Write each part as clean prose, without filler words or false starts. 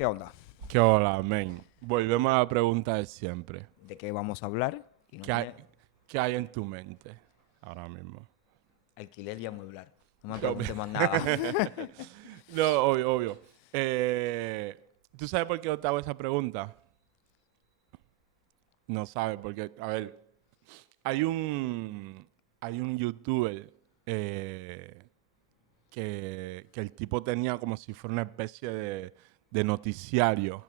¿Qué onda? ¿Qué hola, men? Volvemos a la pregunta de siempre. ¿De qué vamos a hablar? Y no ¿Qué hay, tiene qué hay en tu mente ahora mismo? alquiler y amueblar. No me Obvio. pregunte más nada. No, obvio, obvio. ¿Tú sabes por qué yo te hago esa pregunta? No sabes, porque, a ver, hay un, hay un youtuber que el tipo tenía como si fuera una especie de noticiario.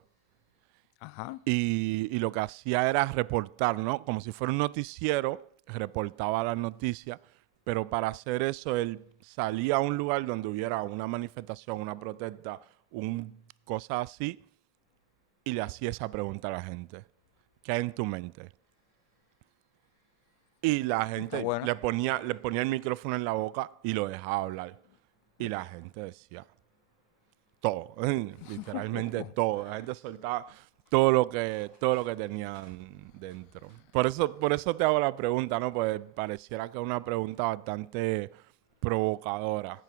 Ajá. Y lo que hacía era reportar, ¿no? Como si fuera un noticiero, reportaba las noticias, pero para hacer eso él salía a un lugar donde hubiera una manifestación, una protesta, cosa así, y le hacía esa pregunta a la gente. ¿Qué hay en tu mente? Y la Está gente buena. le ponía el micrófono en la boca y lo dejaba hablar. Y la gente decía, todo, literalmente todo. La gente soltaba todo lo que tenían dentro. Por eso te hago la pregunta, ¿no? Pues pareciera que es una pregunta bastante provocadora.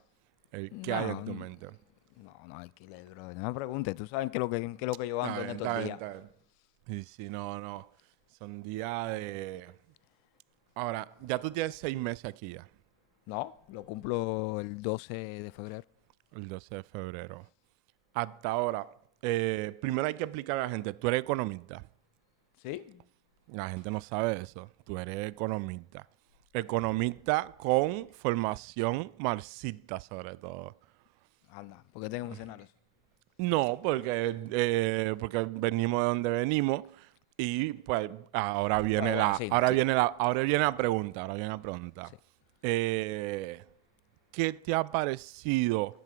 ¿Qué hay en No, tu mente? no, alquiler, bro. No me pregunte. Tú sabes qué es lo que yo Está ando en bien, estos está bien, días. está bien. Y si no, no. Son días de... Ahora, ya tú tienes 6 meses aquí ya, No, lo cumplo el 12 de febrero. el 12 de febrero. Hasta ahora, primero hay que explicar a la gente, tú eres economista. ¿Sí? La gente no sabe eso. Tú eres economista. Economista con formación marxista, sobre todo. Anda, ¿por qué tengo que mencionar eso? No, porque venimos de donde venimos y pues Bueno, bueno, sí, sí, ahora viene la pregunta, ahora viene la pregunta. sí. Eh, ¿Qué te ha parecido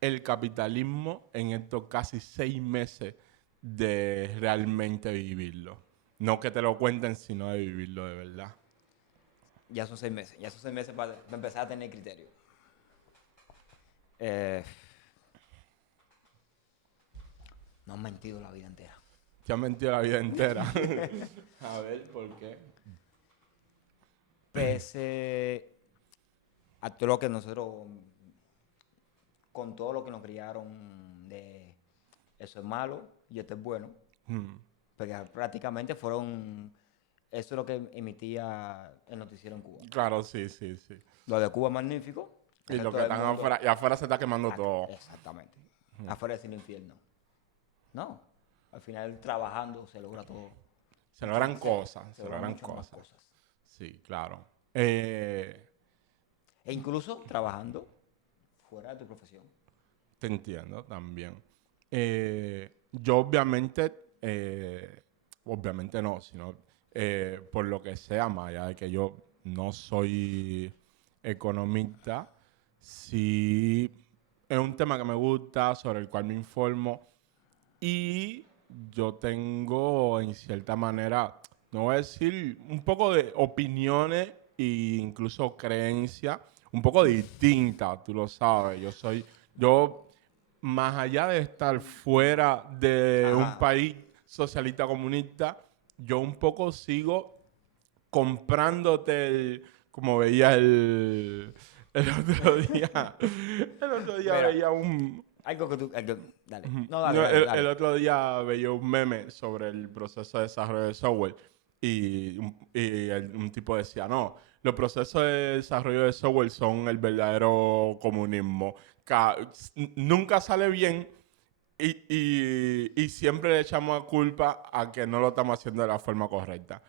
el capitalismo en estos casi 6 meses de realmente vivirlo? No que te lo cuenten, sino de vivirlo de verdad. Ya son 6 meses. Ya son 6 meses para empezar a tener criterio. Eh, no han mentido la vida entera. Te han mentido la vida entera. A ver, ¿por qué? Pese a todo lo que nosotros, con todo lo que nos criaron de eso es malo y esto es bueno, Hmm. porque prácticamente eso es lo que emitía el noticiero en Cuba. Claro, sí, sí, sí. Lo de Cuba es magnífico, el Y lo resto que del están mundo, afuera, y afuera se está quemando todo. exactamente, afuera es el infierno. No, al final trabajando se logra todo. Se logran cosas, Se se logran logran muchas más cosas. cosas. Sí, claro. Eh, E incluso trabajando fuera de tu profesión. Te entiendo también. Yo obviamente no, sino por lo que sea, más allá de que yo no soy economista, sí es un tema que me gusta, sobre el cual me informo y yo tengo en cierta manera, no voy a decir, un poco de opiniones e incluso creencias un poco distintas, tú lo sabes. Yo más allá de estar fuera de un Ajá. país socialista comunista, yo un poco sigo comprándote como veía el otro día. El otro día Mira, veía un... dale. Ujú. No, dale, No, dale, el dale. otro día veía un meme sobre el proceso de desarrollo de software un tipo decía, no, los procesos de desarrollo de software son el verdadero comunismo. Nunca sale bien y siempre le echamos la culpa a que no lo estamos haciendo de la forma correcta.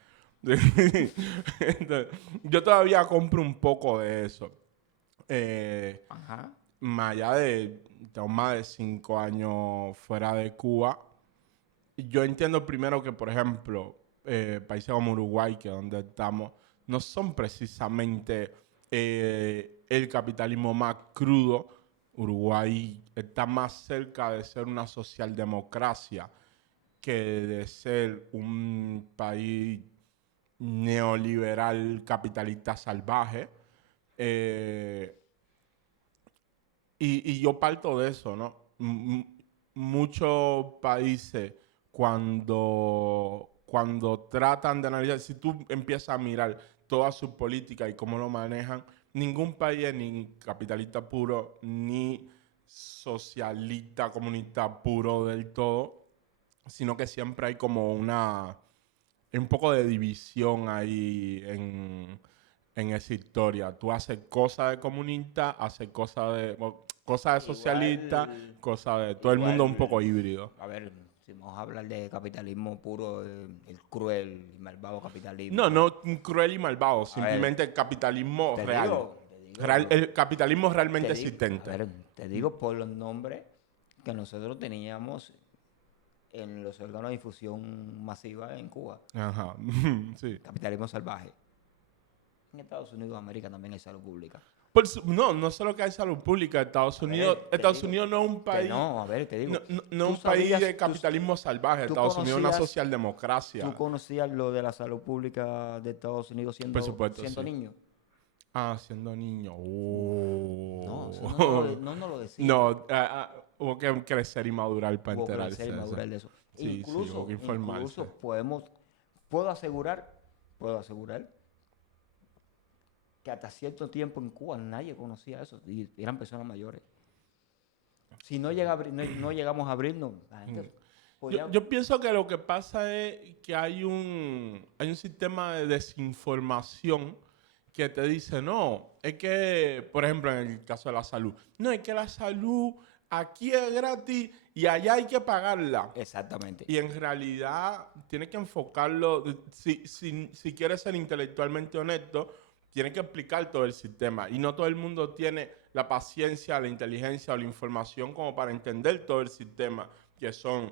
Entonces, yo todavía compro un poco de eso. Eh, Ajá. Más allá de, tengo más de 5 años fuera de Cuba, yo entiendo primero que, por ejemplo, países como Uruguay, que es donde estamos, no son precisamente el capitalismo más crudo. Uruguay está más cerca de ser una socialdemocracia que de ser un país neoliberal capitalista salvaje. Eh, y yo parto de eso, ¿no? Muchos países cuando tratan de analizar, si tú empiezas a mirar todas sus políticas y cómo lo manejan, ningún país es ni capitalista puro, ni socialista, comunista puro del todo, sino que siempre hay como un poco de división ahí en esa historia. Tú haces cosas de comunista, haces cosas de socialista, Igual, cosas de... Todo el mundo un poco igual, híbrido. a ver, si vamos a hablar de capitalismo puro, el cruel y malvado No, capitalismo. no cruel y malvado, A ver, simplemente el capitalismo real. te digo, El capitalismo te realmente digo, a existente. ver, te digo por los nombres que nosotros teníamos en los órganos de difusión masiva en Cuba. Ajá, sí. Capitalismo salvaje. En Estados Unidos de América también hay salud pública. No, no solo que hay salud pública, A ver, te Estados digo, Unidos no es un país, no, a ver, te no, digo, no es tú un país sabías, de capitalismo salvaje, tú Estados Unidos es una conocías, socialdemocracia. tú conocías lo de la salud pública de Estados Unidos Por supuesto, siendo sí. niño. Ah, siendo niño. No, eso Oh. no nos lo decían. No, hubo que crecer y madurar para Hubo que crecer enterarse y de eso. madurar de eso. Sí, sí, hubo que informarse. Incluso puedo asegurar que hasta cierto tiempo en Cuba nadie conocía eso y eran personas mayores. Si no, no llegamos a abrirnos, la gente podía... Yo pienso que lo que pasa es que hay un sistema de desinformación que te dice, no, es que, por ejemplo, en el caso de la salud, no, es que la salud aquí es gratis y allá hay que pagarla. Exactamente. Y en realidad tienes que enfocarlo, si quieres ser intelectualmente honesto, tienes que explicar todo el sistema. Y no todo el mundo tiene la paciencia, la inteligencia o la información como para entender todo el sistema, que son...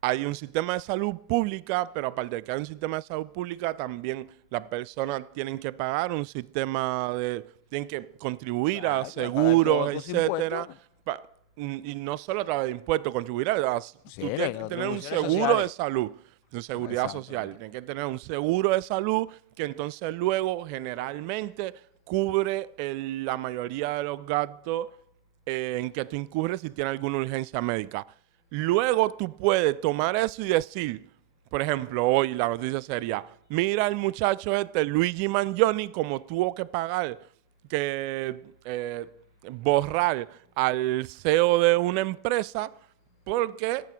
hay un sistema de salud pública, pero aparte de que hay un sistema de salud pública, también las personas tienen que pagar un sistema tienen que contribuir a Claro, que pagar seguros, todos tus etcétera. impuestos. Y no solo a través de impuestos, contribuir Sí, tú tienes que las tener un contribuciones seguro de sociales. salud, de seguridad social. Exactamente. Tienes que tener un seguro de salud que entonces luego generalmente cubre la mayoría de los gastos en que tú incurres si tienes alguna urgencia médica. Luego tú puedes tomar eso y decir, por ejemplo, hoy la noticia sería, mira el muchacho Luigi Mangione, como tuvo que pagar, borrar al CEO de una empresa porque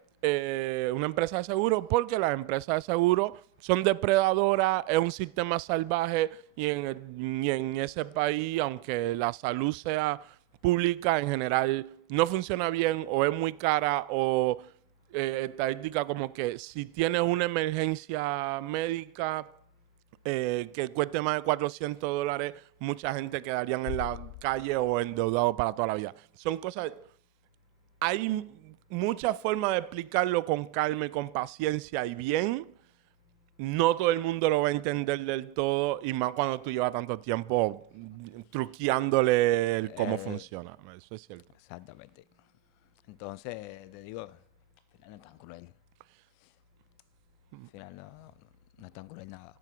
una empresa de seguro, porque las empresas de seguro son depredadoras, es un sistema salvaje y en ese país, aunque la salud sea pública, en general no funciona bien o es muy cara o estadística como que si tienes una emergencia médica que cueste más de $400, mucha gente quedarían en la calle o endeudados para toda la vida. Son cosas... Hay muchas formas de explicarlo con calma y con paciencia y bien. No todo el mundo lo va a entender del todo y más cuando tú llevas tanto tiempo truqueándole el cómo funciona. Eso es cierto. Exactamente. Entonces, te digo, al final no es tan cruel. Al final no es tan cruel nada.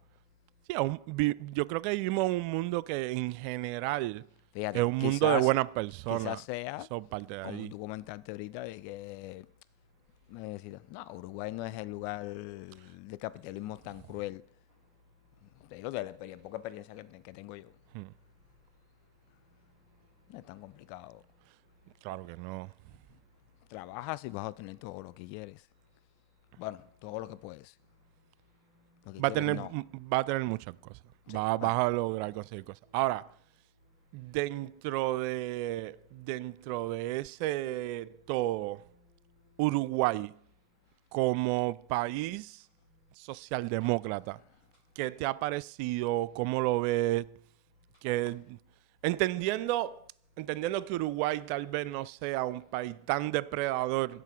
Sí, yo creo que vivimos en un mundo que en general Fíjate, es un mundo de buenas personas. Quizás sea, Eso parte de como ahí. tú comentaste ahorita, de que me decías, no, Uruguay no es el lugar de capitalismo tan cruel. Te digo de la poca experiencia que tengo yo. Hmm. No es tan complicado. Claro que no. Trabajas y vas a obtener todo lo que quieres. Bueno, todo lo que puedes. Lo que Va a quieres, tener, no. va a tener muchas cosas. Sí. Vas a lograr conseguir cosas. Ahora, dentro de ese todo, Uruguay, como país socialdemócrata, ¿qué te ha parecido? ¿Cómo lo ves? Que, entendiendo que Uruguay tal vez no sea un país tan depredador,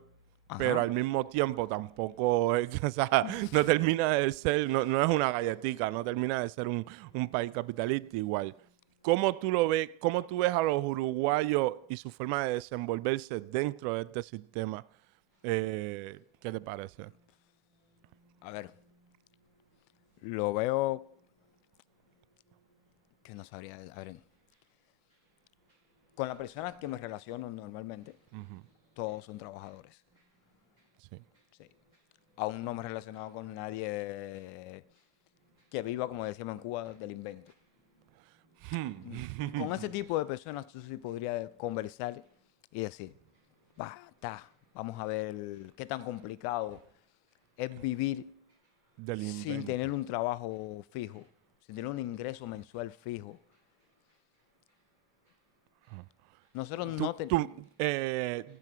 Ajá. pero al mismo tiempo tampoco es, o sea, no termina de ser, no es una galletica, no termina de ser un país capitalista igual. ¿Cómo tú lo ves? ¿Cómo tú ves a los uruguayos y su forma de desenvolverse dentro de este sistema? ¿Qué te parece? A ver, lo veo que no sabría. A ver, con las personas que me relaciono normalmente, todos son trabajadores. Sí. Sí. Aún no me he relacionado con nadie que viva, como decíamos en Cuba, del invento. Con ese tipo de personas tú sí podrías conversar y decir, vamos a ver qué tan complicado es vivir Del sin invento. tener un trabajo fijo, sin tener un ingreso mensual fijo. Nosotros no tenemos...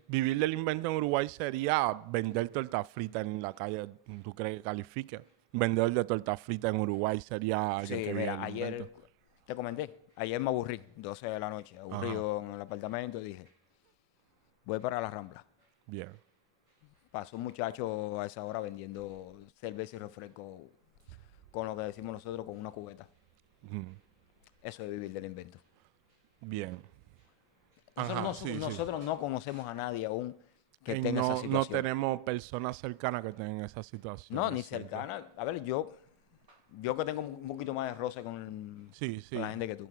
Vivir del invento en Uruguay sería vender torta frita en la calle. ¿Tú crees que califique? Vendedor de torta frita en Uruguay sería alguien Sí, que vive mira, del invento. ayer te comenté, ayer me aburrí, 12 de la noche, Ajá, aburrido en el apartamento, dije, voy para la Rambla. bien. Pasó un muchacho a esa hora vendiendo cerveza y refresco con lo que decimos nosotros, con una cubeta. Ujú, Eso es vivir del invento. bien. Nosotros Ajá, no, sí, sí. nosotros no conocemos a nadie aún que Y tenga esa no situación. tenemos personas cercanas que tengan esa situación. No, ni es cierto. cercana. A ver, yo que tengo un poquito más de roce Sí, con la sí. gente que tú,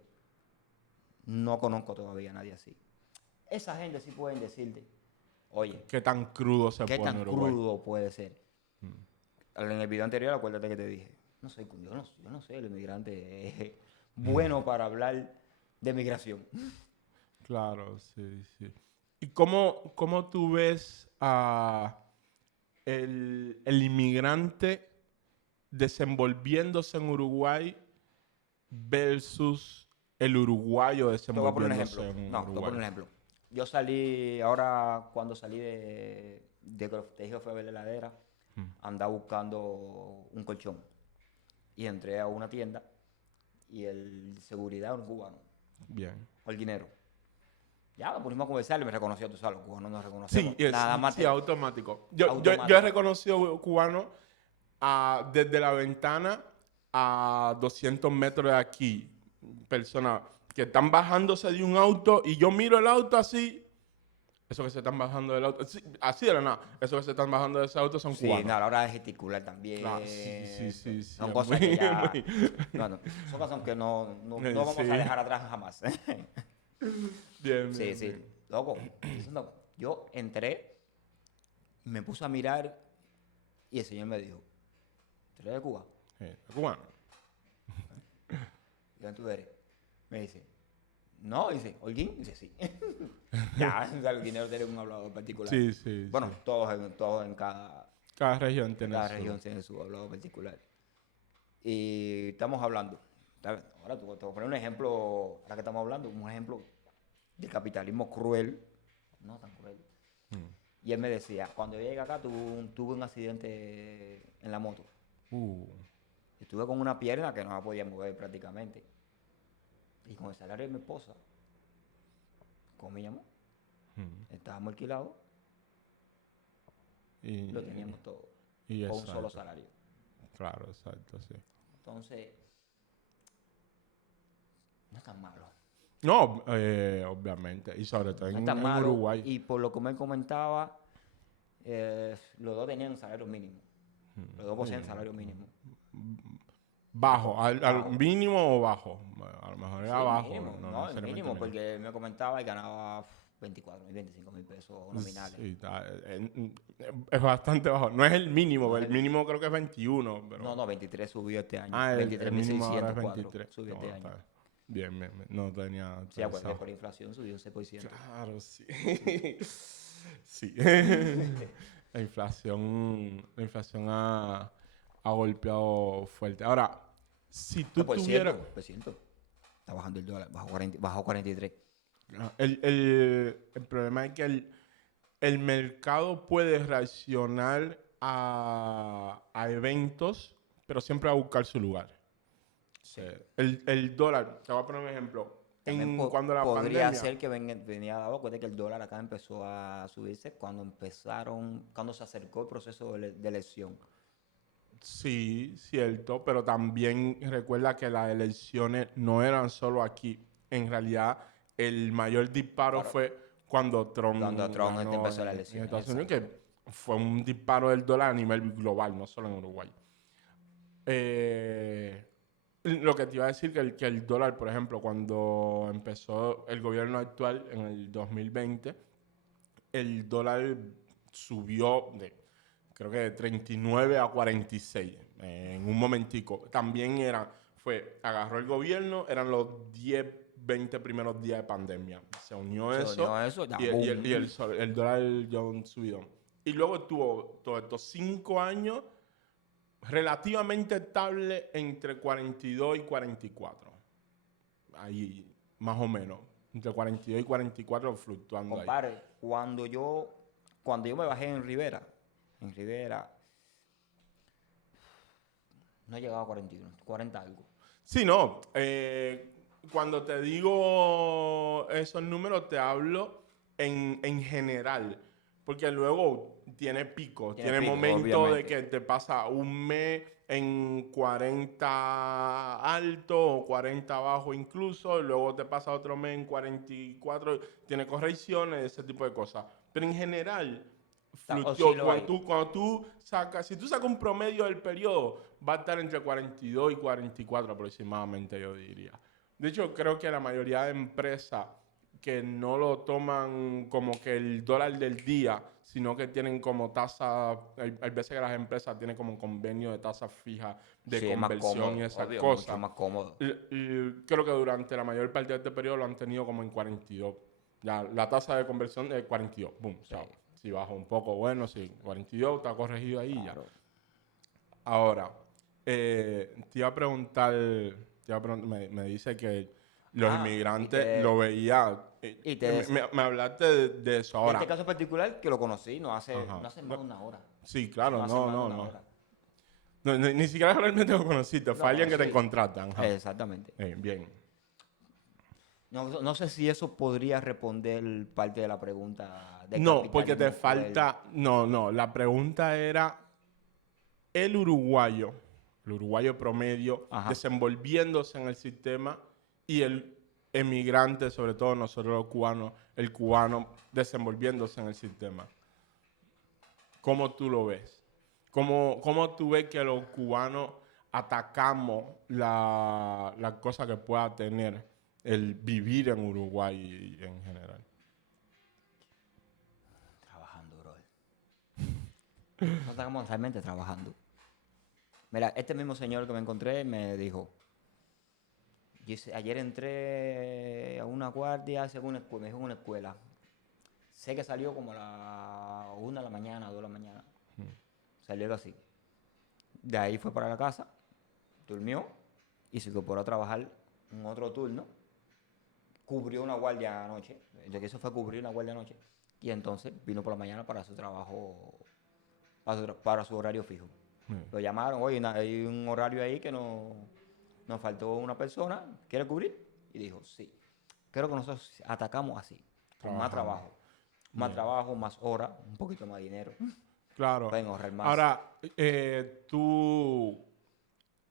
no conozco todavía a nadie así. Esa gente sí pueden decirte, oye, ¿Qué tan crudo se ¿qué pone tan Uruguay? crudo puede ser? Mm. En el video anterior, acuérdate que te dije, yo no sé, el inmigrante es bueno para hablar de migración. Claro, sí, sí. ¿Y cómo tú ves a el inmigrante desenvolviéndose en Uruguay versus el uruguayo Te voy a poner un ejemplo. desenvolviéndose en No, te voy a poner Uruguay? un ejemplo. Yo salí, ahora cuando salí de que te dije fue a ver la heladera, Mm, andaba buscando un colchón. Y entré a una tienda y el seguridad era un cubano, bien. holguinero. Ya nos pusimos a conversar y me reconoció, tú sabes, los cubanos nos Sí, reconocemos. Nada más sí, automático. Yo he automático. reconocido cubanos desde la ventana a 200 metros de aquí. Personas que están bajándose de un auto y yo miro el auto así. Esos que se están bajando del auto. Sí, así de la nada. Esos que se están bajando de ese auto son Sí, cubanos. no, a la hora de gesticular Ah, sí, sí, también. sí, sí. Son Es cosas que ya. muy... Bueno, son cosas que no vamos a Sí. dejar atrás jamás. Bien, Sí, bien, sí. bien. Loco, diciendo, yo entré, me puse a mirar y el señor me dijo, ¿tú eres de Cuba? Cubano. ¿De dónde tú eres? Me dice, no, dice, ¿Holguín? Dice, sí. Ya, o sea, el dinero tiene un hablador particular. Sí, sí, Bueno, sí. todos en cada Cada cada región región tiene su hablador particular. Y estamos hablando. ¿Sabes? Ahora te voy a poner un ejemplo, ahora que estamos hablando, un ejemplo del capitalismo cruel, no tan cruel. Mm. Y él me decía, cuando yo llegué acá tuve un accidente en la moto. Uh, Estuve con una pierna que no la podía mover prácticamente. Y con el salario de mi esposa, comíamos, mm. estábamos alquilados, Y, lo teníamos todo, y con un solo exacto. salario. Claro, exacto, sí. Entonces, no es tan malo. No, obviamente. Y sobre todo No es en, tan en malo. Uruguay. Y por lo que me comentaba, los dos tenían salario mínimo. Los dos poseían salario mínimo. Bajo, al Bajo. mínimo o bajo. A lo mejor Sí, era bajo, mínimo. no No, el necesariamente mínimo, porque me comentaba y ganaba 24.000, 25.000 pesos nominales. Sí, es bastante bajo. No es el mínimo, No es el el- mínimo creo que es 21, pero... No, no, 23 subió este año. el mínimo ahora es 23.604 23. subió este año. Está bien. Bien, bien. No tenía Sí, acuérdate, actualizado. por la inflación subió un 6%. Claro, sí. Sí. La inflación ha golpeado fuerte. Ahora, si tú Por tuvieras... cierto, por cierto, está bajando el dólar, bajó 43. El problema es que el mercado puede reaccionar a eventos, pero siempre va a buscar su lugar. Sí. El dólar, te voy a poner un ejemplo. También Cuando la podría pandemia, ser que venía dado cuenta que el dólar acá empezó a subirse cuando se acercó el proceso de elección. sí, cierto, pero también recuerda que las elecciones no eran solo aquí. En realidad, el mayor disparo Claro. fue cuando Trump Cuando Trump ganó empezó las en elecciones, Estados Unidos, exacto. que fue un disparo del dólar a nivel global, no solo en Uruguay. Lo que te iba a decir que el dólar, por ejemplo, cuando empezó el gobierno actual en el 2020, el dólar subió creo que de 39 a 46 en un momentico. También agarró el gobierno, eran los 10 20 primeros días de pandemia. Se unió Se eso, unió eso, ya, y, boom. el dólar dio un subidón. Y luego tuvo todos estos 5 años relativamente estable entre 42 y 44. Ahí, más o menos. Entre 42 y 44 fluctuando ahí. Compadre, cuando yo me bajé en Rivera, no llegaba a 41, 40 algo. Sí, no. Cuando te digo esos números, te hablo en general. Porque luego tiene picos, tiene pico, momentos de obviamente. que te pasa un mes en 40 alto o 40 bajo incluso, y luego te pasa otro mes en 44, tiene correcciones, ese tipo de cosas. Pero en general, fluctúa. Oscilo ahí. Cuando tú sacas, si tú sacas un promedio del periodo, va a estar entre 42 y 44 aproximadamente, yo diría. De hecho, creo que la mayoría de empresas que no lo toman como que el dólar del día, sino que tienen como tasa, hay veces que las empresas tienen como un convenio de tasa fija de Sí, es más conversión y cómodo, esas obvio, mucho cosas. más cómodo. Y creo que durante la mayor parte de este periodo lo han tenido como en 42. Ya, la tasa de conversión es 42. Boom, Sí, chao. Si baja un poco, bueno, si 42 está corregido ahí ya. claro. Ahora, te iba a preguntar, me dice que los Y inmigrantes lo veía. y te des- Me hablaste de eso de este ahora. caso particular que lo conocí Ajá. no hace más de una hora. Sí, claro, No hace no, más de no, una no. hora. No, ni siquiera realmente lo conociste, Lo fue alguien que te conocí. contratan. Ajá. Exactamente. Bien. No sé si eso podría responder parte de la pregunta de No, porque te capitalismo cruel. falta. No, no. La pregunta era el uruguayo promedio, Ajá. desenvolviéndose en el sistema y el emigrante, sobre todo nosotros los cubanos, el cubano desenvolviéndose en el sistema. ¿Cómo tú lo ves? ¿Cómo tú ves que los cubanos atacamos la cosa que pueda tener el vivir en Uruguay en general? Trabajando, bro. No estamos realmente trabajando. Mira, este mismo señor que me encontré me dijo, ayer entré a una guardia, me dijo en una escuela. Sé que salió como a la 1 de la mañana, 2 de la mañana. Salió así. De ahí fue para la casa, durmió y se incorporó a trabajar en otro turno. Cubrió una guardia anoche. Lo que hizo fue cubrir una guardia anoche. Y entonces vino por la mañana para su trabajo, para su horario fijo. Lo llamaron, oye, hay un horario ahí que nos faltó una persona, ¿quiere cubrir? Y dijo, sí. Creo que nosotros atacamos así, con más Trabajando. trabajo. Más Bien. trabajo, más horas, un poquito más dinero. Claro. Pueden ahorrar más. Ahora, tú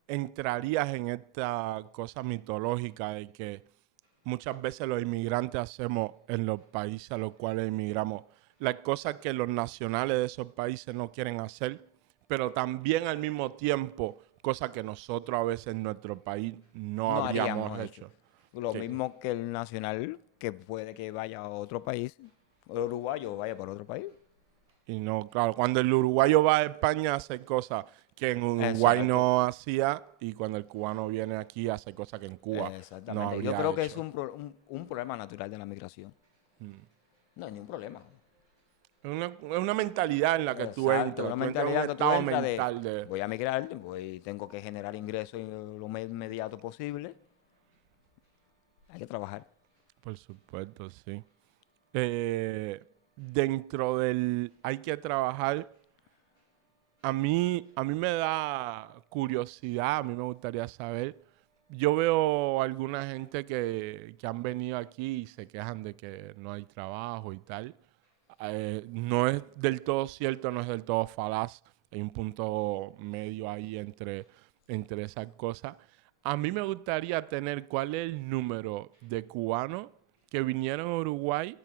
entrarías en esta cosa mitológica de que muchas veces los inmigrantes hacemos en los países a los cuales emigramos las cosas que los nacionales de esos países no quieren hacer, pero también al mismo tiempo cosas que nosotros a veces en nuestro país no No habríamos haríamos hecho. lo Que- mismo que el nacional, que puede que vaya a otro país, o el uruguayo vaya para otro país. Y no, claro, cuando el uruguayo va a España hace cosas que en Uruguay Exacto. no hacía y cuando el cubano viene aquí hace cosas que en Cuba no Exactamente. Yo habría creo que es hecho. un problema natural de la migración. No hay ningún problema. Es una mentalidad en la que Exacto, una tú entras en un mentalidad que tú estado entras mental de... voy a migrar, tengo que generar ingresos lo más inmediato posible. Hay que trabajar. Por supuesto, sí. Dentro del hay que trabajar, a mí me da curiosidad, a mí me gustaría saber. Yo veo alguna gente que han venido aquí y se quejan de que no hay trabajo y tal. No es del todo cierto, no es del todo falaz. Hay un punto medio ahí entre esas cosas. A mí me gustaría tener cuál es el número de cubanos que vinieron a Uruguay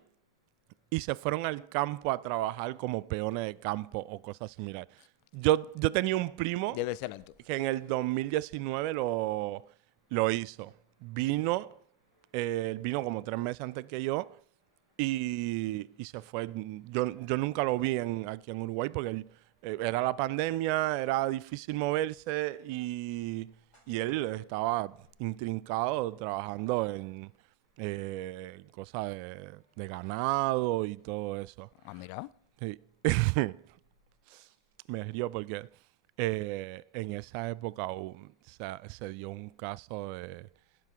y se fueron al campo a trabajar como peones de campo o cosas similares. Yo tenía un primo Debe ser alto. que en el 2019 lo hizo. Él vino como 3 meses antes que yo y se fue. Yo nunca lo vi aquí en Uruguay porque era la pandemia, era difícil moverse y él estaba intrincado trabajando cosas de ganado y todo eso. Ah, mira. Sí. Me río porque en esa época se dio un caso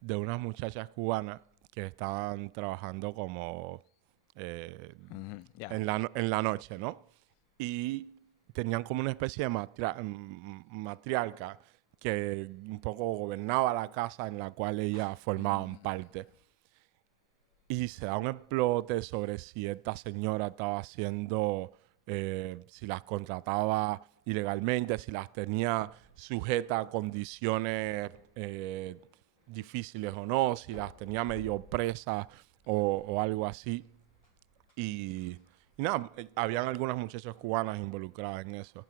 de unas muchachas cubanas que estaban trabajando como Ya. en la noche, ¿no? Y tenían como una especie de matriarca que un poco gobernaba la casa en la cual ellas formaban parte. Y se da un explote sobre si esta señora estaba haciendo, si las contrataba ilegalmente, si las tenía sujetas a condiciones difíciles o no, si las tenía medio presas o algo así. Y nada, habían algunas muchachas cubanas involucradas en eso.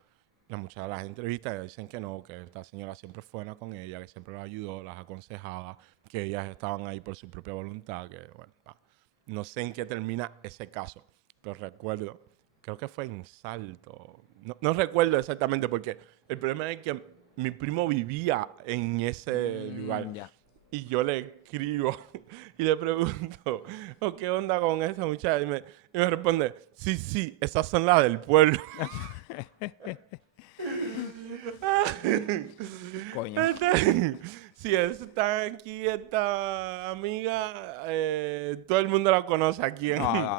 Las muchachas las entrevistas dicen que no, que esta señora siempre fue buena con ella, que siempre las ayudó, las aconsejaba, que ellas estaban ahí por su propia voluntad, que bueno, no sé en qué termina ese caso, pero recuerdo, creo que fue en Salto, no recuerdo exactamente porque el problema es que mi primo vivía en ese lugar. Ya. Y yo le escribo y le pregunto, "Oh, ¿qué onda con esa muchacha?" Y me responde, sí, esas son las del pueblo. Coño. Si está aquí, esta amiga, todo el mundo la conoce aquí. No.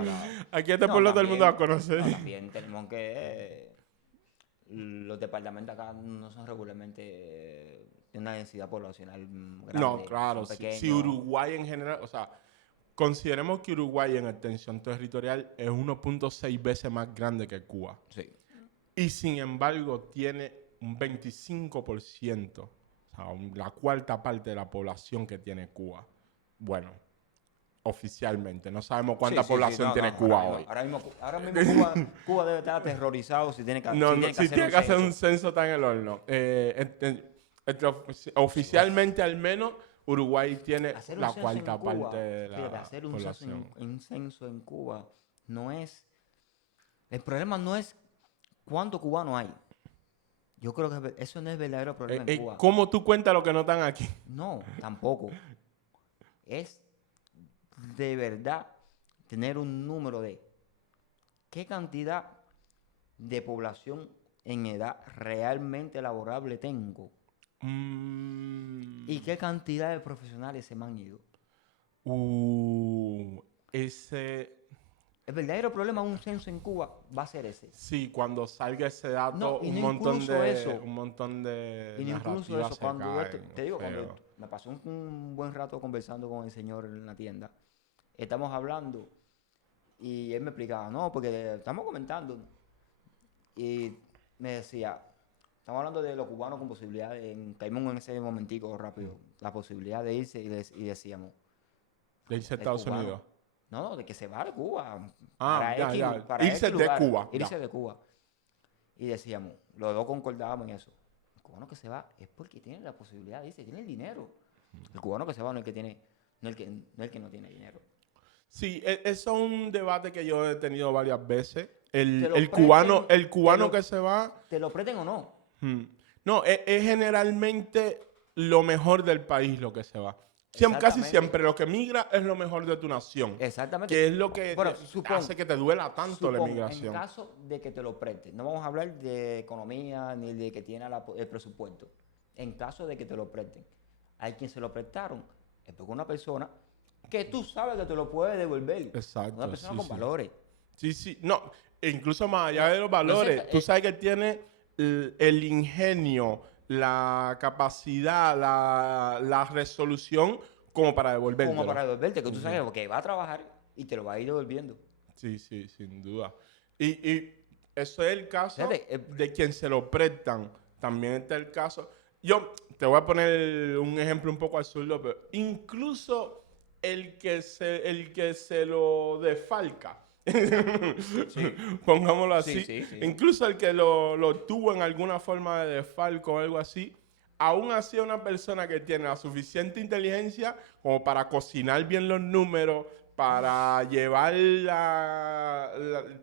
Aquí en este No, pueblo todo el mundo la también, conoce. no, también tenemos que... los departamentos acá no son regularmente de una densidad poblacional grande. No, claro, Son si pequeños. Uruguay en general, o sea, consideremos que Uruguay en extensión territorial es 1.6 veces más grande que Cuba. Sí. Y sin embargo tiene un 25%, o sea, la cuarta parte de la población que tiene Cuba. Bueno, oficialmente. No sabemos cuánta población no, tiene Cuba hoy. Ahora mismo Cuba debe estar aterrorizado si tiene que, No, si si tiene que hacer un censo, está en el horno. Oficialmente, al menos, Uruguay tiene Hacer un la censo cuarta en Cuba, parte de la fíjate, hacer un población. censo en Cuba no es... El problema no es cuántos cubanos hay. Yo creo que eso no es el verdadero problema en Cuba. ¿Cómo tú cuentas lo que no están aquí? No, tampoco. Es de verdad tener un número de qué cantidad de población en edad realmente laborable tengo y qué cantidad de profesionales se me han ido. Ese... El verdadero problema de un censo en Cuba va a ser ese. Sí, cuando salga ese dato, No, y un no montón incluso de, eso. un montón de Y no incluso narrativas eso, se cuando yo caen. te digo, cuando Feo. me pasó un buen rato conversando con el señor en la tienda, estamos hablando y él me explicaba, no, porque estamos comentando y me decía, estamos hablando de los cubanos con posibilidad, caímos en ese momentico rápido, la posibilidad de irse y decíamos, ¿Le dice el Estados cubano, Unidos? no, de que se va de Cuba, Ya. para Irse X de lugar, Cuba. irse Ya. de Cuba. Y decíamos, los dos concordábamos en eso. El cubano que se va es porque tiene la posibilidad de irse, tiene el dinero. El cubano que se va no es el que tiene, no es el que no tiene dinero. Sí, eso es un debate que yo he tenido varias veces. Te lo El presten, cubano que se va... ¿te lo presten o no? No, es generalmente lo mejor del país lo que se va. Casi Exactamente. siempre lo que migra es lo mejor de tu nación. Exactamente. Que es lo que Bueno, hace que te duela tanto la migración. En caso de que te lo presten, no vamos a hablar de economía ni de que tiene el presupuesto. En caso de que te lo presten, hay quien se lo prestaron. Es porque una persona que tú sabes que te lo puede devolver. Exacto. Una persona con valores. Sí. No, incluso más allá de los valores, tú sabes que tiene el ingenio, la capacidad, la resolución como para devolverte. Como para devolverte, que tú sabes que va a trabajar y te lo va a ir devolviendo. Sí, sin duda. Y eso es el caso Fíjate, de quien se lo prestan. También está el caso. Yo te voy a poner un ejemplo un poco absurdo, pero incluso el que se lo defalca. Pongámoslo así. Sí. Incluso el que lo tuvo en alguna forma de desfalco o algo así, aún así es una persona que tiene la suficiente inteligencia como para cocinar bien los números, para llevar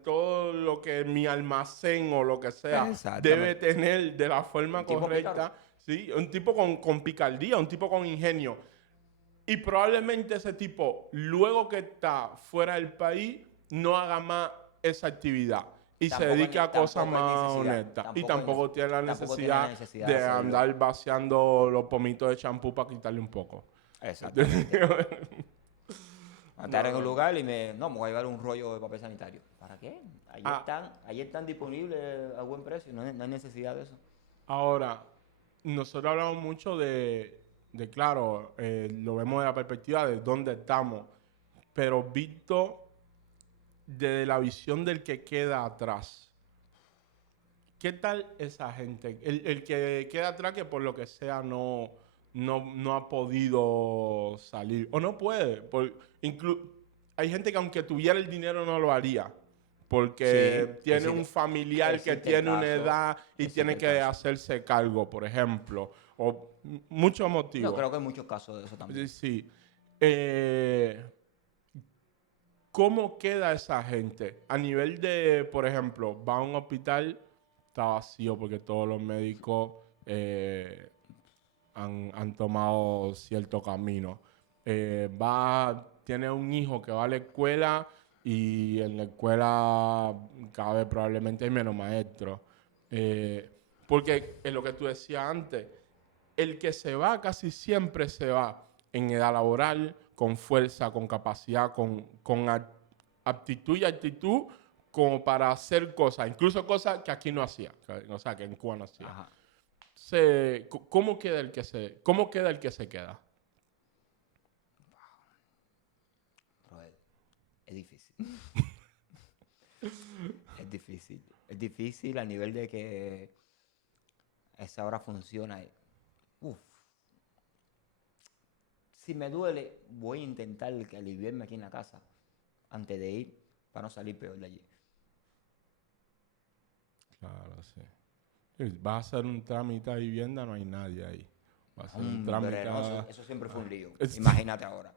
todo lo que mi almacén o lo que sea debe tener de la forma correcta. Sí, un tipo con picardía, un tipo con ingenio. Y probablemente ese tipo, luego que está fuera del país, no haga más esa actividad y se Tampoco dedique a cosas tampoco hay más necesidad. honestas. Y tampoco tiene la Tampoco tiene la necesidad necesidad de de hacerlo. andar vaciando los pomitos de champú para quitarle un poco. Exactamente. Estar en un No. lugar y me voy a llevar un rollo de papel sanitario. ¿Para qué? Ahí están disponibles a buen precio, no hay necesidad de eso. Ahora, nosotros hablamos mucho claro, lo vemos de la perspectiva de dónde estamos, pero visto desde la visión del que queda atrás. ¿Qué tal esa gente? El que queda atrás que por lo que sea no ha podido salir. O no puede. Hay gente que aunque tuviera el dinero no lo haría. Porque Sí, tiene un familiar que existe el tiene una caso, edad y existe tiene el que caso. hacerse cargo, por ejemplo. O muchos No, motivos. creo que hay muchos casos de eso también. Sí. ¿Cómo queda esa gente? A nivel de, por ejemplo, va a un hospital, está vacío porque todos los médicos han tomado cierto camino. Tiene un hijo que va a la escuela y en la escuela cada vez probablemente hay menos maestros. Porque es lo que tú decías antes, el que se va casi siempre se va en edad laboral, con fuerza, con capacidad, con aptitud y actitud como para hacer cosas, incluso cosas que aquí no hacía, o sea, que en Cuba no hacía. Ajá. ¿Cómo queda el que se queda? Brother, es difícil. Es difícil. Es difícil a nivel de que esa hora funciona. Uf. Si me duele, voy a intentar aliviarme aquí en la casa antes de ir para no salir peor de allí. Claro, sí. Vas a hacer un trámite de vivienda, no hay nadie ahí. Va a ser un trámite. No, eso siempre fue un lío. Imagínate ahora.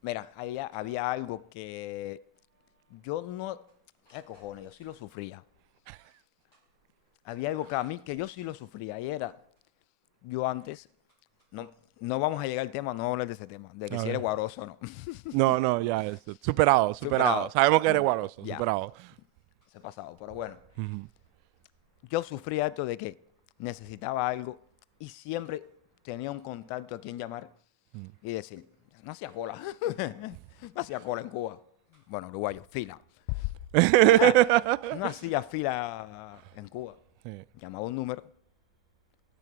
Mira, había algo que yo no... ¿Qué cojones? Yo sí lo sufría. Había algo que yo sí lo sufría y era... Yo antes... No vamos a llegar al tema, no hablar de ese tema, de que si eres guaroso o no. No, ya, superado. Sabemos que eres guaroso, Ya. superado. Se ha pasado, pero bueno. Yo sufría esto de que necesitaba algo y siempre tenía un contacto a quien llamar y decir, no hacía cola. No hacía cola en Cuba. Bueno, uruguayo, fila. No hacía fila en Cuba. Sí. Llamaba un número.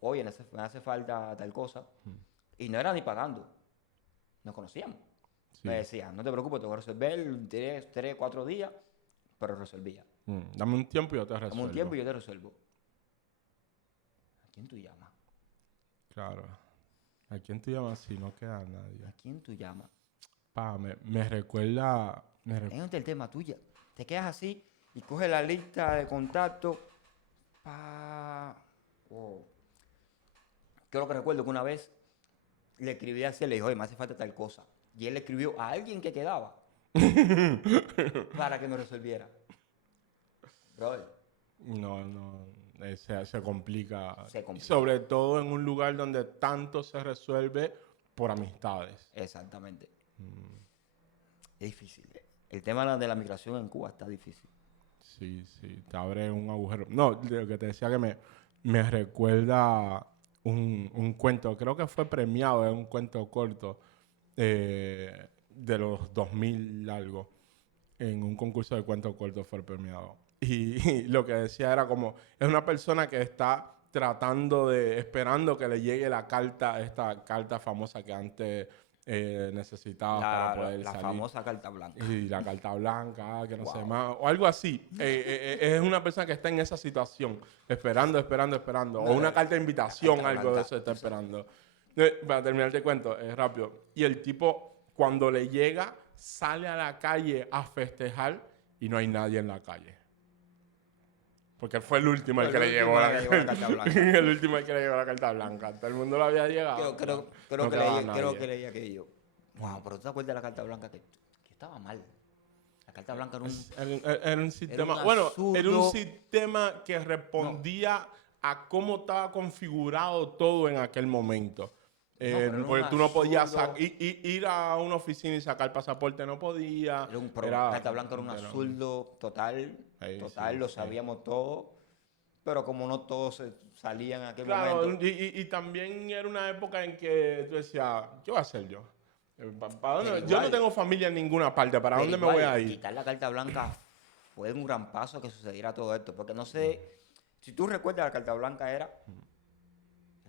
Oye, me hace falta tal cosa. Y no era ni pagando. Nos conocíamos. Sí. Me decían, no te preocupes, te voy a resolver 3, 4 días, pero resolvía. Dame un tiempo y yo te resuelvo. Dame un tiempo y yo te resuelvo. ¿A quién tú llamas? Claro. ¿A quién tú llamas si no queda nadie? ¿A quién tú llamas? Me recuerda... Es el tema tuya. Te quedas así y coges la lista de contactos. Creo que recuerdo que una vez le escribí así, le dije, oye, me hace falta tal cosa. Y él le escribió a alguien que quedaba para que me resolviera. Brother. No. Se complica. Se complica. Y sobre todo en un lugar donde tanto se resuelve por amistades. Exactamente. Es difícil. El tema de la migración en Cuba está difícil. Sí, te abre un agujero. No, lo que te decía que me recuerda un cuento, creo que fue premiado, es un cuento corto de los 2000 algo, en un concurso de cuentos cortos fue premiado. Y lo que decía era como, es una persona que está esperando que le llegue esta carta famosa que antes necesitaba para poder salir. La famosa carta blanca. Y la carta blanca, que no sé más, o algo así. Es una persona que está en esa situación, esperando. O una carta de invitación, algo de eso está esperando. Para terminar te cuento, es rápido. Y el tipo, cuando le llega, sale a la calle a festejar y no hay nadie en la calle. Porque él fue el último el que le llevó la carta blanca. El último el que le llevó la carta blanca. Todo el mundo lo había llegado. Creo que leí aquello. Wow, pero ¿tú te acuerdas de la carta blanca? Que estaba mal. La carta blanca era un sistema. Era era un sistema que respondía a cómo estaba configurado todo en aquel momento. No, pero era un Porque tú no podías absurdo. ir a una oficina y sacar papasaporte, no podías. Pero Carta Blanca era un absurdo total, Ahí total, sí, lo sí. sabíamos todos, pero como no todos salían en aquel Claro, momento, y también era una época en que tú decías, ¿qué voy a hacer yo? ¿Para pero dónde? Yo no igual, tengo familia en ninguna parte, ¿para pero dónde me voy a igual, ir? quitar la Carta Blanca fue un gran paso que sucediera todo esto, porque no sé, si tú recuerdas, la Carta Blanca era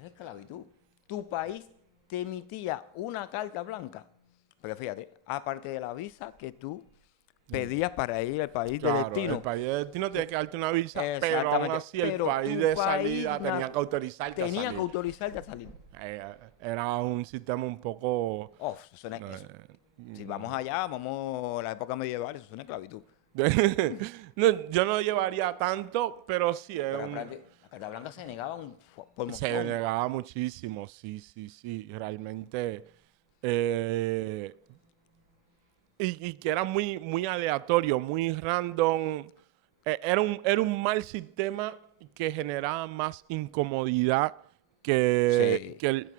esclavitud. Tu país te emitía una carta blanca, porque fíjate, aparte de la visa que tú pedías para ir al país de Claro, el destino, país de destino tiene que darte una visa, pero aún exactamente, así el pero país tu de país salida tenía que autorizarte a tenía que salir. autorizarte a salir. Era un sistema un poco... Oh, eso suena, si eh, vamos allá, vamos a la época medieval, eso suena esclavitud. no, yo no llevaría tanto, pero sí, Pero la carta blanca se negaba por se montón. negaba muchísimo, sí, sí, sí, realmente. eh, y que era muy, muy aleatorio, muy random. Era un mal sistema que generaba más incomodidad que, Sí, que el...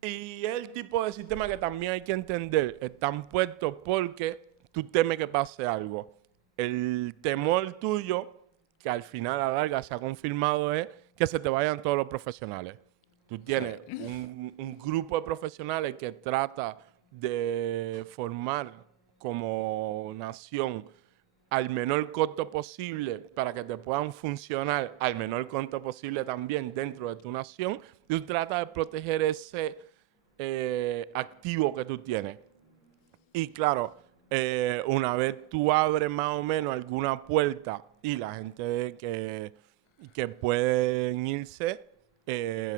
Y es el tipo de sistema que también hay que entender. Están puestos porque tú temes que pase algo. El temor tuyo, que al final a la larga se ha confirmado, es que se te vayan todos los profesionales. Tú sí. tienes un grupo de profesionales que trata de formar como nación al menor costo posible para que te puedan funcionar al menor costo posible también dentro de tu nación. Y tú tratas de proteger ese activo que tú tienes. Y claro, una vez tú abres más o menos alguna puerta y la gente ve que pueden irse,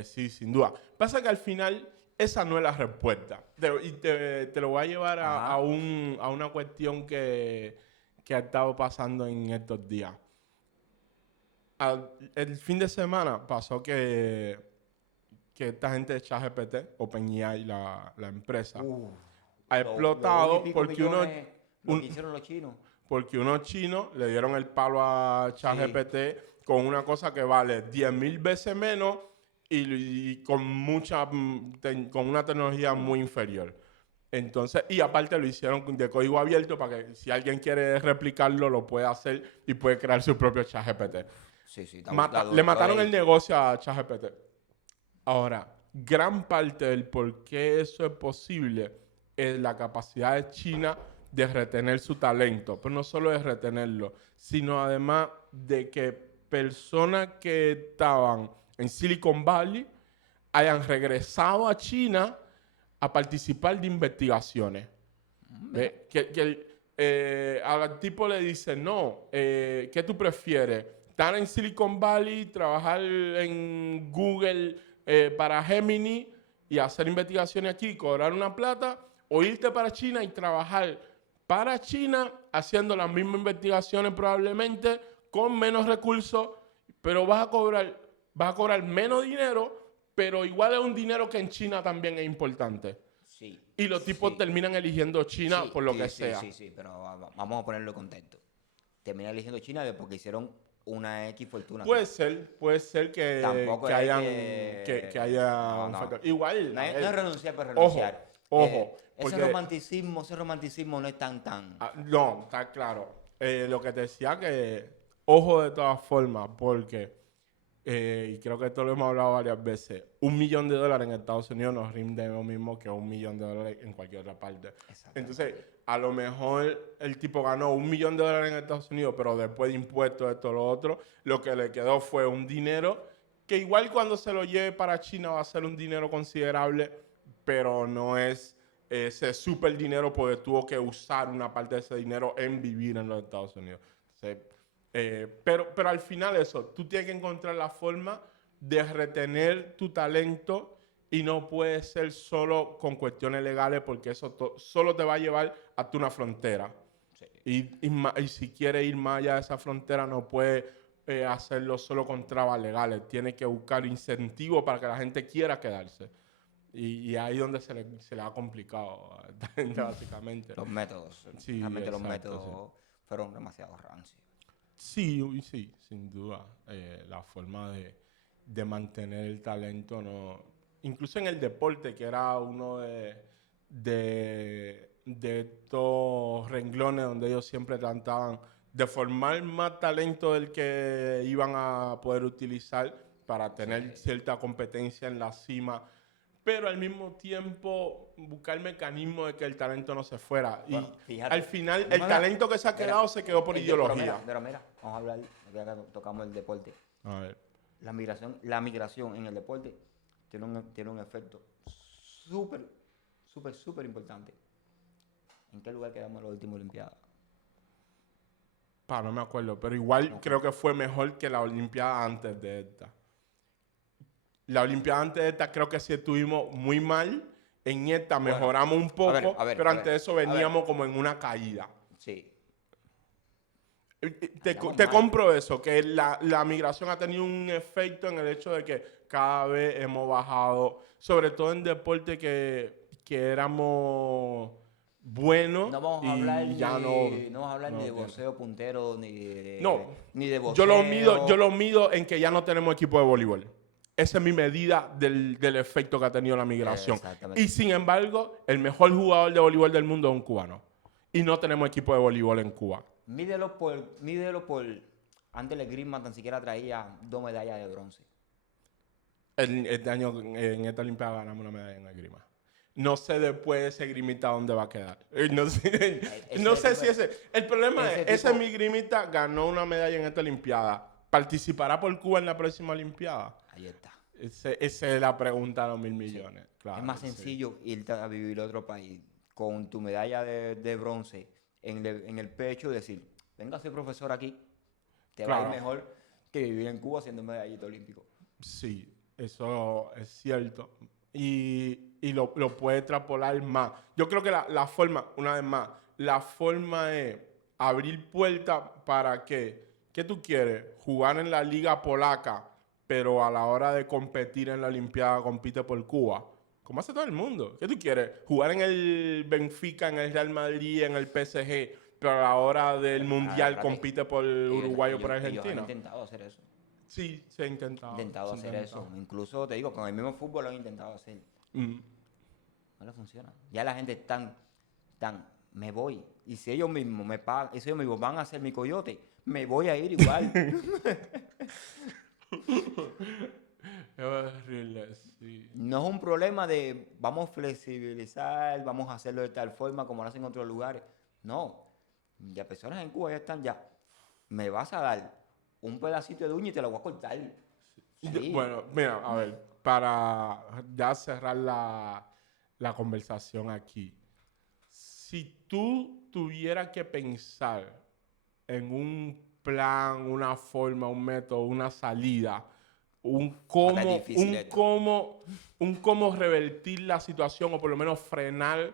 sí, sin duda. Pasa que al final esa no es la respuesta. Te lo voy a llevar a Ajá. una cuestión que ha estado pasando en estos días. El fin de semana pasó que esta gente de ChatGPT, OpenAI, la empresa, Uh, ha los 1 y pico explotado millones, lo que un- hicieron los chinos. porque unos chinos le dieron el palo a Sí. ChatGPT con una cosa que vale 10.000 veces menos y con con una tecnología muy inferior. Entonces, y aparte lo hicieron de código abierto para que si alguien quiere replicarlo, lo puede hacer y puede crear su propio ChatGPT. Sí, sí, da Le duro. Lo mataron el leí. negocio a ChatGPT. Ahora, gran parte del por qué eso es posible es la capacidad de China de retener su talento, pero no solo de retenerlo, sino además de que personas que estaban en Silicon Valley hayan regresado a China a participar de investigaciones. Mira. Al tipo le dice, no, ¿qué tú prefieres? ¿Estar en Silicon Valley, trabajar en Google para Gemini y hacer investigaciones aquí, cobrar una plata? ¿O irte para China y trabajar para China haciendo las mismas investigaciones probablemente con menos recursos, pero vas a cobrar menos dinero, pero igual es un dinero que en China también es importante? Sí, Y los tipos sí, terminan eligiendo China sí, por lo sí, que sí, sea. sí, sí, pero vamos a ponerlo en contexto. Terminé eligiendo China porque hicieron una X fortuna aquí. Puede ser que, Tampoco que es hayan, que haya No, un no. factor. Igual, No a es ver, renunciar por ojo, renunciar. ojo, porque, Ese romanticismo no es tan... no, está claro. Lo que te decía que, ojo de todas formas, porque, y creo que esto lo hemos hablado varias veces, $1 millón en Estados Unidos nos rinde lo mismo que $1 millón en cualquier otra parte. Entonces, Exactamente. a lo mejor el tipo ganó $1 millón en Estados Unidos, pero después de impuestos, esto, lo otro, lo que le quedó fue un dinero que igual cuando se lo lleve para China va a ser un dinero considerable, pero no es ese super dinero porque tuvo que usar una parte de ese dinero en vivir en los Estados Unidos. Entonces, pero al final eso, tú tienes que encontrar la forma de retener tu talento y no puede ser solo con cuestiones legales porque eso solo te va a llevar hasta una frontera. Sí. Y si quiere ir más allá de esa frontera no puede hacerlo solo con trabas legales. Tiene que buscar incentivos para que la gente quiera quedarse. Y ahí es donde se le ha complicado a esta gente, básicamente. Los métodos. Sí, Realmente los exacto, sí. métodos fueron demasiado rancios. Sí, sí, sin duda. La forma de mantener el talento no. incluso en el deporte, que era uno de estos renglones donde ellos siempre trataban de formar más talento del que iban a poder utilizar para tener cierta competencia en la cima, pero al mismo tiempo buscar mecanismos de que el talento no se fuera. Bueno, Y fíjate. al final, No el me talento que se ha quedado se quedó por ideología. Pero mira, vamos a hablar, ya que tocamos el deporte. A ver. La migración en el deporte tiene un efecto súper, súper, súper importante. ¿En qué lugar quedamos en la última Olimpiada? No me acuerdo, pero igual No. creo que fue mejor que la Olimpiada antes de esta. La Olimpiada antes de esta creo que sí estuvimos muy mal. En esta Bueno, mejoramos un poco, a ver, pero a antes ver, de eso a ver. veníamos como en una caída. Sí, Te andamos mal. compro eso, que la migración ha tenido un efecto en el hecho de que cada vez hemos bajado, sobre todo en deporte que éramos buenos No vamos a hablar y ya no no vamos a hablar ni de tiene. boxeo puntero, No, ni de yo boxeo. lo mido en que ya no tenemos equipo de voleibol. Esa es mi medida del efecto que ha tenido la migración. Exactamente. Y sin embargo, el mejor jugador de voleibol del mundo es un cubano. Y no tenemos equipo de voleibol en Cuba. Mídelo por, antes el esgrima tan siquiera traía 2 medallas de bronce. Este año en esta Olimpiada ganamos una medalla en esgrima. No sé después ese grimita dónde va a quedar. No sé, no sé si ese... El problema es, ese mi grimita ganó una medalla en esta Olimpiada. ¿Participará por Cuba en la próxima Olimpiada? Ahí está. Esa es la pregunta de los 1.000.000.000. Claro, Es más sencillo irte a vivir a otro país con tu medalla de bronce en el pecho y decir, venga a ser profesor aquí, te va a ir Claro. mejor que vivir en Cuba siendo medallista olímpico. Sí, eso es cierto. Y lo puede extrapolar más. Yo creo que la forma, una vez más, la forma es abrir puertas para que, ¿qué tú quieres? Jugar en la liga polaca, pero a la hora de competir en la Olimpiada compite por Cuba. Como hace todo el mundo. ¿Qué tú quieres? Jugar en el Benfica, en el Real Madrid, en el PSG, pero a la hora del Mundial Espérate, compite por Uruguay o por Ellos han Argentina. intentado hacer eso. Sí, se ha intentado. Intentado se ha hacer intentado. eso. Incluso te digo, con el mismo fútbol lo han intentado hacer. Mm. No le funciona. Ya la gente me voy. Y si ellos mismos me pagan, y si ellos mismos van a hacer mi coyote, me voy a ir igual. Es horrible, sí. No es un problema de vamos a flexibilizar, vamos a hacerlo de tal forma como lo hacen en otros lugares. No. Ya personas en Cuba ya están ya. Me vas a dar un pedacito de uña y te lo voy a cortar. Sí. Bueno, mira, a ver, para ya cerrar la conversación aquí. Si tú tuvieras que pensar en un plan, una forma, un método, una salida, un cómo revertir la situación o por lo menos frenar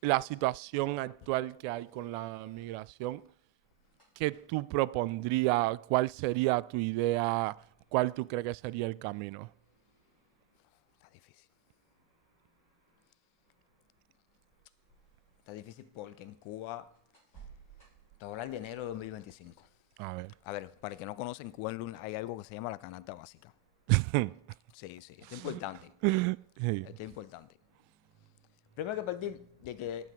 la situación actual que hay con la migración, ¿qué tú propondrías? ¿Cuál sería tu idea? ¿Cuál tú crees que sería el camino? Está difícil. Está difícil porque en Cuba, te voy a hablar de enero de 2025. A ver. A ver, para el que no conocen, en Cuba hay algo que se llama la canasta básica. Sí, esto es importante. Sí. Esto es importante. Primero hay que partir de que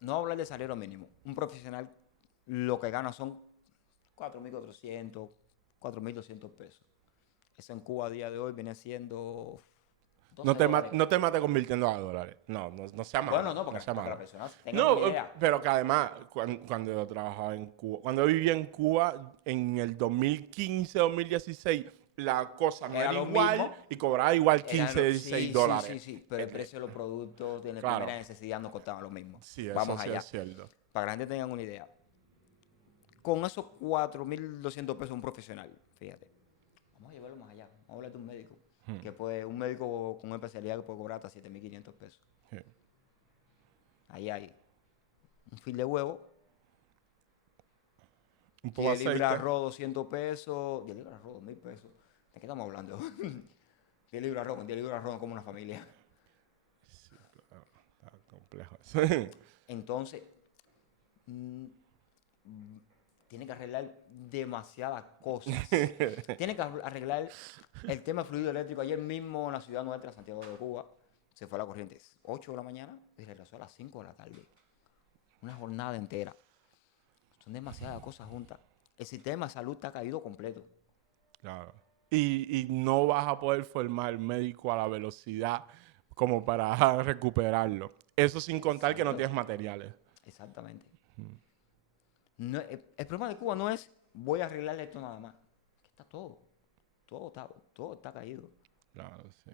no hablar de salario mínimo. Un profesional lo que gana son 4.400, 4.200 pesos. Eso en Cuba a día de hoy viene siendo... No te mates convirtiendo a dólares. No sea malo. Bueno, no, porque sea para que malo. la persona tenga una idea. Pero que además, cuando yo trabajaba en Cuba, cuando yo vivía en Cuba, en el 2015, 2016, la cosa no Era era lo igual mismo. y cobraba igual 15, 16 dólares. Sí, pero el precio de los productos de la Claro. primera necesidad no costaban lo mismo. Sí, eso Vamos sí allá. es cierto. Para que la gente tenga una idea. Con esos 4.200 pesos un profesional, fíjate. Vamos a llevarlo más allá. Vamos a hablar de un médico. Que puede, un médico con una especialidad que puede cobrar hasta 7.500 pesos. Sí. Ahí hay un fil de huevo, Un poco 10 libras de aceite. arroz, 200 pesos, 10 libras de arroz, 2.000 pesos. ¿De qué estamos hablando? 10 libras de arroz, con 10 libras de arroz como una familia. Sí, claro, está complejo eso. Entonces, tiene que arreglar demasiadas cosas. Tiene que arreglar el tema del fluido eléctrico. Ayer mismo en la ciudad nuestra, Santiago de Cuba, se fue la corriente 8 de la mañana y regresó a las 5 de la tarde. Una jornada entera. Son demasiadas cosas juntas. El sistema de salud está caído completo. Claro. Y no vas a poder formar médico a la velocidad como para recuperarlo. Eso sin contar que no tienes materiales. Exactamente. No, el problema de Cuba no es voy a arreglarle esto nada más. Que está todo. Todo está caído. Claro, sí.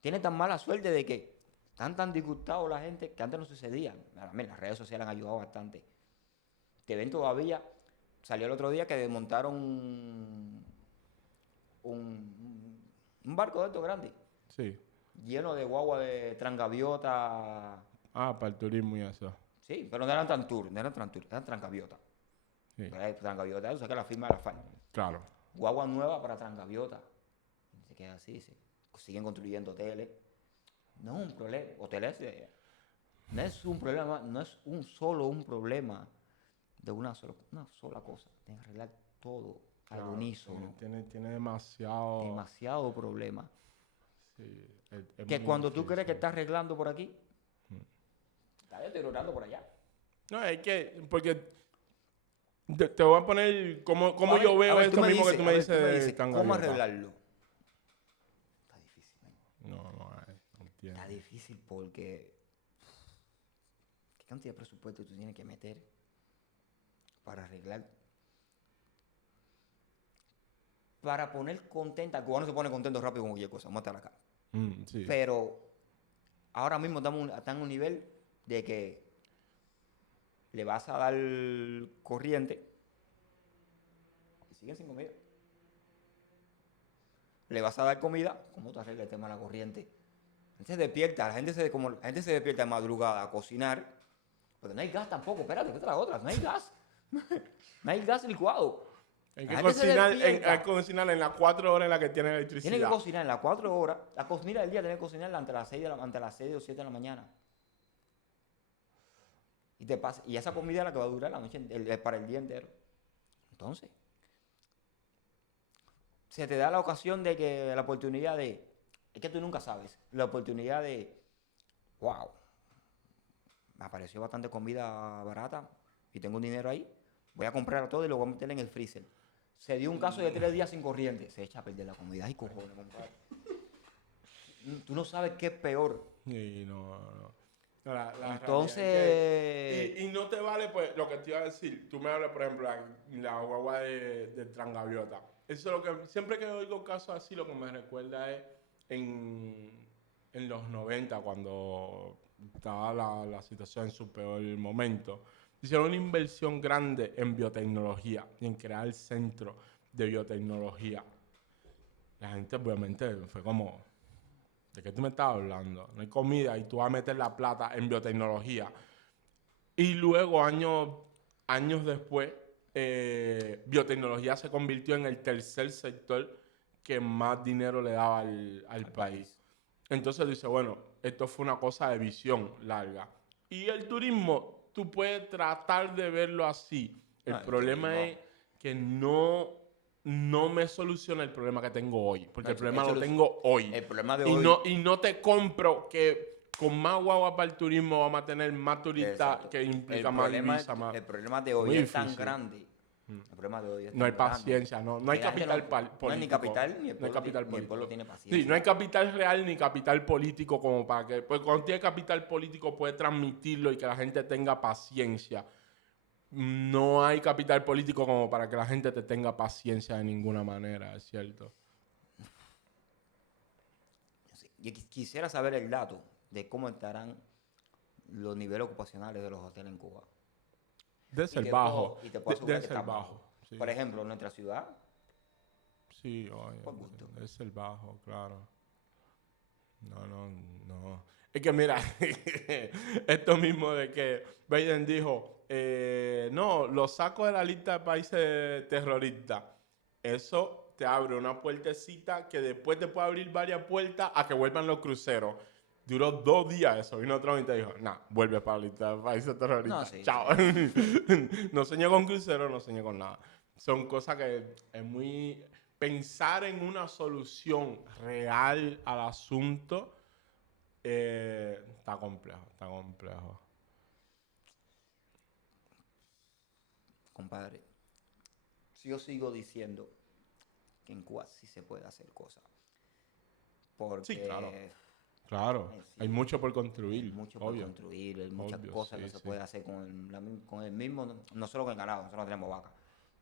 Tiene tan mala suerte de que están tan disgustados la gente que antes no sucedía. Las redes sociales han ayudado bastante. Te ven todavía. Salió el otro día que desmontaron un barco de estos grandes. Sí. Lleno de guagua de trangaviota. Para el turismo y eso. Sí, pero no eran trantur, eran trangaviota. Sí. Trangaviota, eso que la firma de la FARC. Claro. Guagua nueva para trangaviota. Se queda así, siguen construyendo hoteles. No es un problema. Hoteles no es un problema, no es un problema de una sola cosa. Tienes que arreglar todo al unísono. Tiene demasiado... Demasiado problema. Sí, es Que muy cuando tú difícil. crees que estás arreglando por aquí, estás deteriorando por allá. No, es que... Porque... Te voy a poner cómo A ver, yo veo tú esto me mismo dices, que tú me dices de ¿cómo Trangaviota. arreglarlo? Está difícil, man. No entiendo. Está difícil porque ¿qué cantidad de presupuesto tú tienes que meter para arreglar? Para poner contenta. El cubano se pone contento rápido con cualquier cosa, vamos a estar acá. Sí. Pero ahora mismo están en un nivel de que le vas a dar corriente y siguen sin comida. Le vas a dar comida, ¿cómo te arreglas el tema de la corriente? La gente se despierta, la gente se despierta de madrugada a cocinar, porque no hay gas tampoco, espérate, que esta es la otra, no hay gas. No hay gas licuado. Hay La que gente se despierta. cocinar en las 4 horas en las que tiene electricidad. Tiene que cocinar en las 4 horas. La comida del día tiene que cocinarla ante las 6 o 7 de la mañana. Y esa comida es la que va a durar la noche, para el día entero. Entonces, se te da la ocasión de que la oportunidad de... Es que tú nunca sabes. La oportunidad de... Wow. Me apareció bastante comida barata y tengo un dinero ahí. Voy a comprar todo y lo voy a meter en el freezer. Se dio un caso de 3 días sin corriente. Se echa a perder la comida. Ay, cojones, compadre. Tú no sabes qué es peor. Sí, no. Entonces... Y no te vale, pues, lo que te iba a decir. Tú me hablas, por ejemplo, la guagua de Trangaviota. Eso es lo que... Siempre que oigo casos así, lo que me recuerda es en los 90, cuando estaba la situación en su peor momento. Hicieron una inversión grande en biotecnología y en crear el centro de biotecnología. La gente, obviamente, fue como... ¿De qué tú me estás hablando? No hay comida y tú vas a meter la plata en biotecnología. Y luego, años después, biotecnología se convirtió en el tercer sector que más dinero le daba al país. Entonces dice, bueno, esto fue una cosa de visión larga. Y el turismo, tú puedes tratar de verlo así. El problema es que no me soluciona el problema que tengo hoy. Porque el problema lo tengo hoy. El problema de y hoy... Y no te compro que con más guagua para el turismo vamos a tener más turistas. Exacto. Que implica más divisa, más... El problema de hoy es tan grande. El problema de hoy es No hay tan grande. paciencia, no hay capital político. No hay ni capital, ni el No hay capital pueblo político. tiene paciencia. Sí, no hay capital real ni capital político como para que... Pues cuando tiene capital político puede transmitirlo y que la gente tenga paciencia. No hay capital político como para que la gente te tenga paciencia de ninguna manera, es cierto. Yo quisiera saber el dato de cómo estarán los niveles ocupacionales de los hoteles en Cuba. Debe ser bajo. Y te puedo asegurar que Debe ser está bajo. Sí. Por ejemplo, en nuestra ciudad. Sí, oye, Por gusto. debe ser bajo, claro. No. Es que mira, esto mismo de que Biden dijo, no, lo saco de la lista de países terroristas. Eso te abre una puertecita que después te puede abrir varias puertas a que vuelvan los cruceros. Duró 2 días eso. Vino Trump y te dijo, nah, vuelve para la lista de países terroristas. No, sí, Chao. No soñé con crucero, no soñé con nada. Son cosas que es muy... Pensar en una solución real al asunto está complejo, está complejo. Compadre, si yo sigo diciendo que en Cuba sí se puede hacer cosas. Porque Sí, claro. Claro, sí, hay mucho por construir, hay mucho por obvio. construir, hay muchas Obvio, cosas sí, que se sí. puede hacer con el mismo, no solo con el ganado, nosotros no tenemos vaca,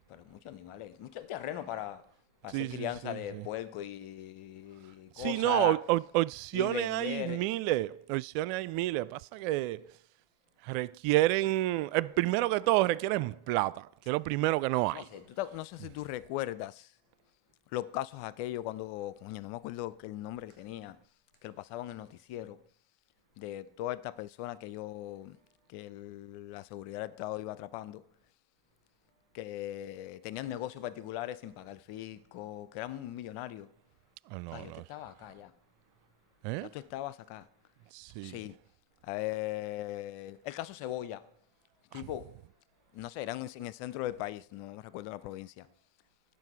pero muchos animales, muchos terrenos para Sí, hacer sí, crianza sí, de sí. puerco y Sí, no, cosas y opciones hay vender. miles, opciones hay miles. Pasa que requieren, primero que todo, requieren plata, que es lo primero que no hay. No sé, no sé si tú recuerdas los casos aquellos cuando, coño, no me acuerdo que el nombre que tenía, que lo pasaban en el noticiero, de toda esta persona la seguridad del Estado iba atrapando, que tenían negocios particulares sin pagar fisco, que eran millonarios. Ah, no, Ay, yo tú no. estabas acá ya. ¿Eh? Ya tú estabas acá. Sí. Sí. El caso Cebolla. Tipo, no sé, eran en el centro del país, no me recuerdo la provincia.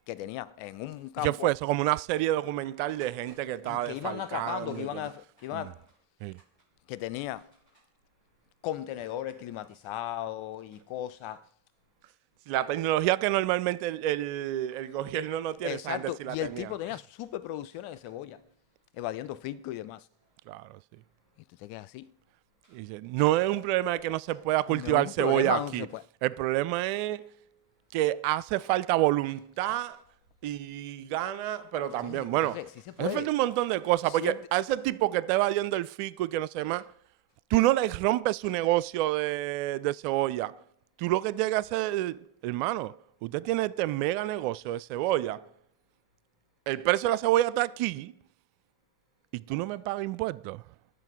Que tenía en un ¿Qué fue campo eso? Como una serie documental de gente que estaba que iban atrapando, defalcando. Sí. que tenía contenedores climatizados y cosas. La tecnología que normalmente el gobierno no tiene, esa gente Exacto. sí la Y el tenía. tipo tenía superproducciones de cebolla, evadiendo fisco y demás. Claro, sí. Y tú te quedas así. Y dice, no es un problema de que no se pueda No es cultivar un cebolla problema, no aquí. se puede. El problema es que hace falta voluntad y gana, pero también, bueno, Sí se hace falta puede. un montón de cosas, porque Sí, a ese tipo que está evadiendo el fisco y que no sé más, tú no le rompes su negocio de cebolla. Tú lo que llega a hacer, hermano, usted tiene este mega negocio de cebolla. El precio de la cebolla está aquí y tú no me pagas impuestos.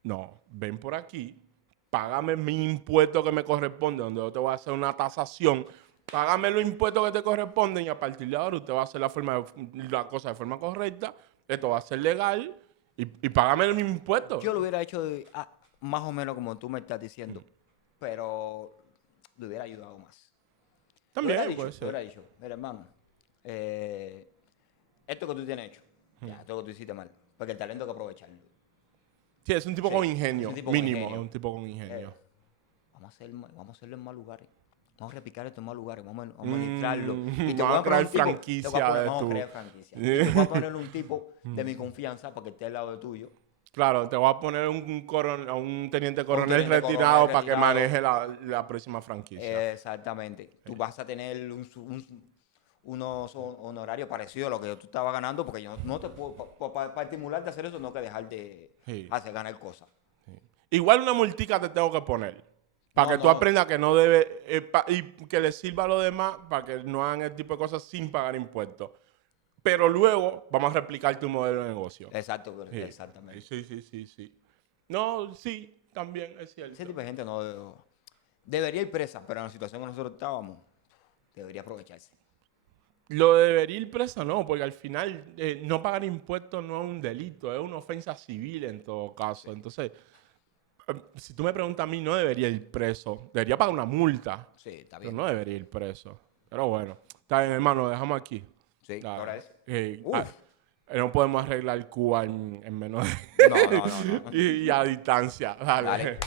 No, ven por aquí, págame mi impuesto que me corresponde, donde yo te voy a hacer una tasación. Págame los impuestos que te corresponden y a partir de ahora usted va a hacer la cosa de forma correcta, esto va a ser legal y págame mis impuestos. yo lo hubiera hecho más o menos como tú me estás diciendo, pero le hubiera ayudado más. También puede Le ser. hubiera dicho, mira hermano, esto que tú tienes hecho, ya, esto que tú hiciste mal, porque el talento hay que aprovecharlo. Sí, es un tipo Sí, con es ingenio, un tipo con mínimo, ingenio. es un tipo con ingenio. Vamos a hacerlo en más lugares. Vamos a repicar esto en más lugares, vamos a administrarlo. Y te voy Vamos a a poner crear un tipo, franquicia de vamos a tu... crear franquicia. Y te voy a poner un tipo de mi confianza para que esté al lado de tuyo. Claro, te voy a poner a un teniente Un coronel teniente retirado coronel para que retirado. maneje la próxima franquicia. Exactamente. Tú vas a tener unos honorarios parecidos a lo que tú estabas ganando, porque yo no te puedo, para estimularte a hacer eso, no que dejar de Sí. hacer ganar cosas. Sí. Igual una multica te tengo que poner. Para No, que tú no, aprendas que no debe y que le sirva a los demás para que no hagan el tipo de cosas sin pagar impuestos. Pero luego vamos a replicar tu modelo de negocio. exacto, Sí. exactamente. Sí. No, sí, también es cierto. Ese tipo de gente no debería ir presa, pero en la situación que nosotros estábamos, debería aprovecharse. Lo de debería ir preso no, porque al final no pagar impuestos no es un delito, es una ofensa civil en todo caso. Entonces, si tú me preguntas a mí, no debería ir preso. Debería pagar una multa, Sí, está pero bien. no debería ir preso. Pero bueno, está bien, hermano, lo dejamos aquí. Sí, Dale. ahora es. No podemos arreglar Cuba en menos de... No. y a distancia. Dale. Dale.